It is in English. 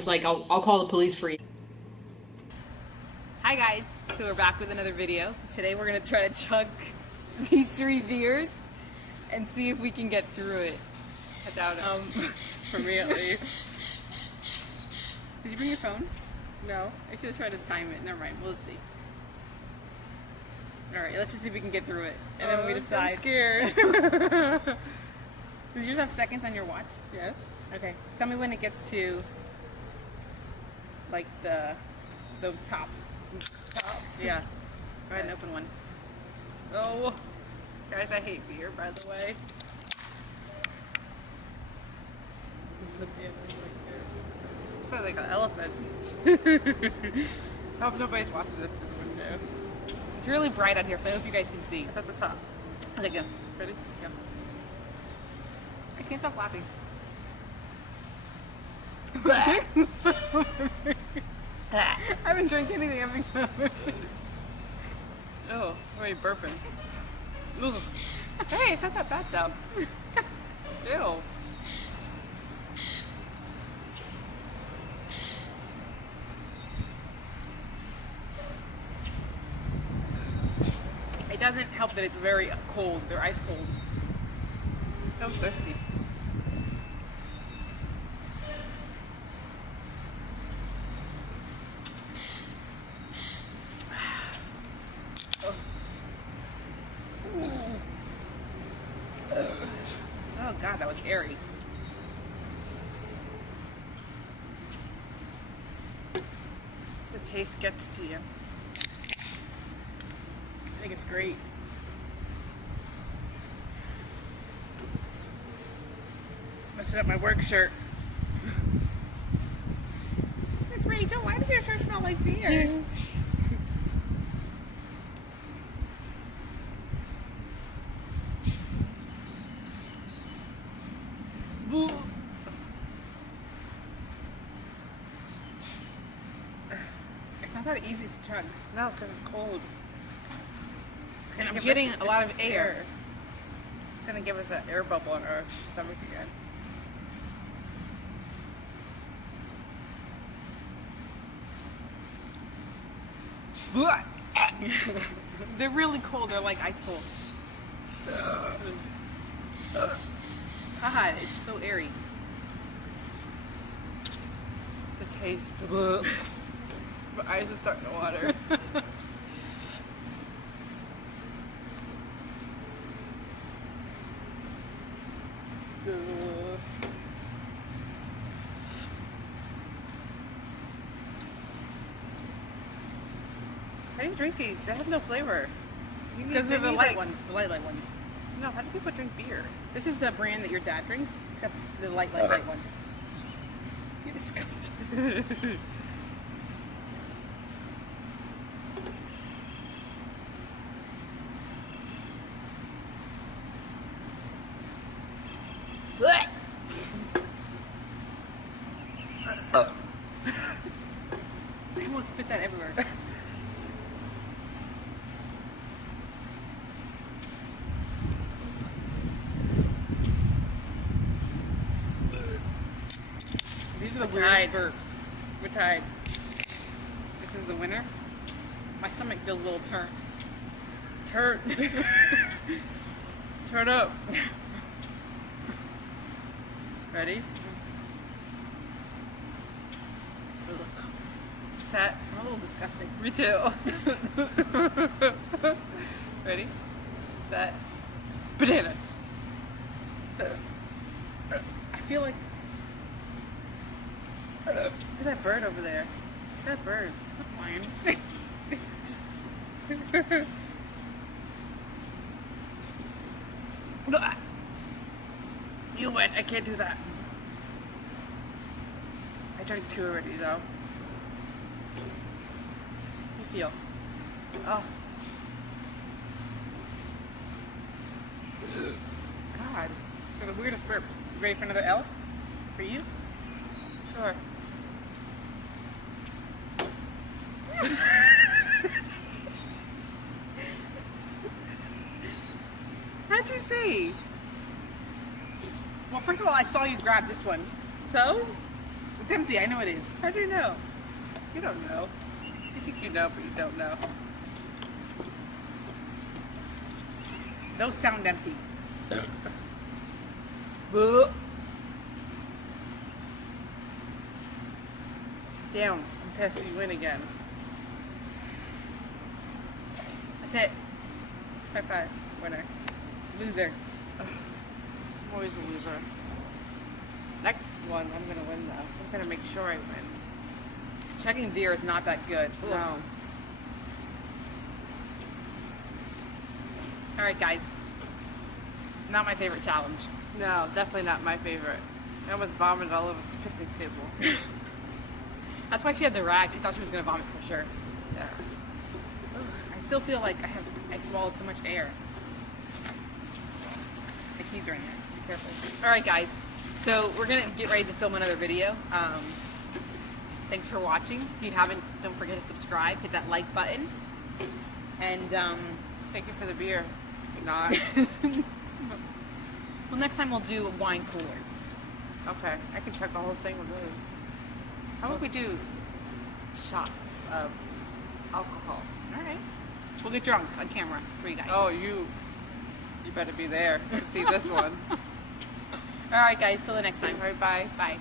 was like, I'll call the police for you. Hi guys, so we're back with another video. Today we're gonna try to chug these 3 beers and see if we can get through it. I doubt it. For me at least. Did you bring your phone? No? I should have tried to time it. Never mind, we'll see. Alright, let's just see if we can get through it. And then we decide. I'm scared. Does yours have seconds on your watch? Yes. Okay. Tell me when it gets to like the top. Top? Yeah. Go ahead and open one. Oh. Guys, I hate beer, by the way. It's like an elephant. I hope nobody's watching this through the window. It's really bright out here, so I hope you guys can see. It's at the top. Okay, go. Ready? Go. I can't stop laughing. I haven't drank anything. Oh, wait, burping. Ugh. Hey, it's not that bad though. Ew. It doesn't help that it's very cold. They're ice cold. I was thirsty. Oh god, that was airy. The taste gets to you. I think it's great. Messing up my work shirt. Miss Rachel, why does your shirt smell like beer? It's not that easy to chug. No, because it's cold. And I'm getting a lot of air. It's going to give us an air bubble in our stomach again. They're really cold. They're like ice cold. God, it's so airy. The taste. My eyes are starting to water. How do you drink these? They have no flavor. Because they're the light ones. The light ones. No, how do people drink beer? This is the brand that your dad drinks, except the light one. You're disgusting. I almost spit that everywhere. These are the weirdest burps. We're tied. This is the winner. My stomach feels a little turn up. Ready? Set. I'm a little disgusting. Me too. Ready? Set. Bananas. I feel like... Look at that bird over there. Look at that bird. Not mine. You win. I can't do that. I drank 2 already though. You feel? Oh. God. They're the weirdest burps. You ready for another L? For you? Sure. How'd you see? Well, first of all, I saw you grab this one. So? It's empty. I know it is. How do you know? You don't know. You think you know, but you don't know. Those sound empty. Boo. Damn, I'm pissed that you win again. That's it. High five. Winner. Loser. I'm always a loser. Next one, I'm gonna win though. I'm gonna make sure I win. Chugging beer is not that good. Ugh. No. Alright, guys. Not my favorite challenge. No, definitely not my favorite. I almost vomited all over this picnic table. That's why she had the rag. She thought she was going to vomit for sure. Yeah. I still feel like I swallowed so much air. The keys are in there. Be careful. Alright, guys. So we're going to get ready to film another video. Thanks for watching. If you haven't, don't forget to subscribe. Hit that like button. And, Thank you for the beer. Not. well, next time we'll do wine coolers. Okay, I can chug the whole thing with those. How about we do shots of alcohol? Alright. We'll get drunk on camera for you guys. Oh, you better be there to see this one. Alright, guys. Till the next time. All right, bye. Bye.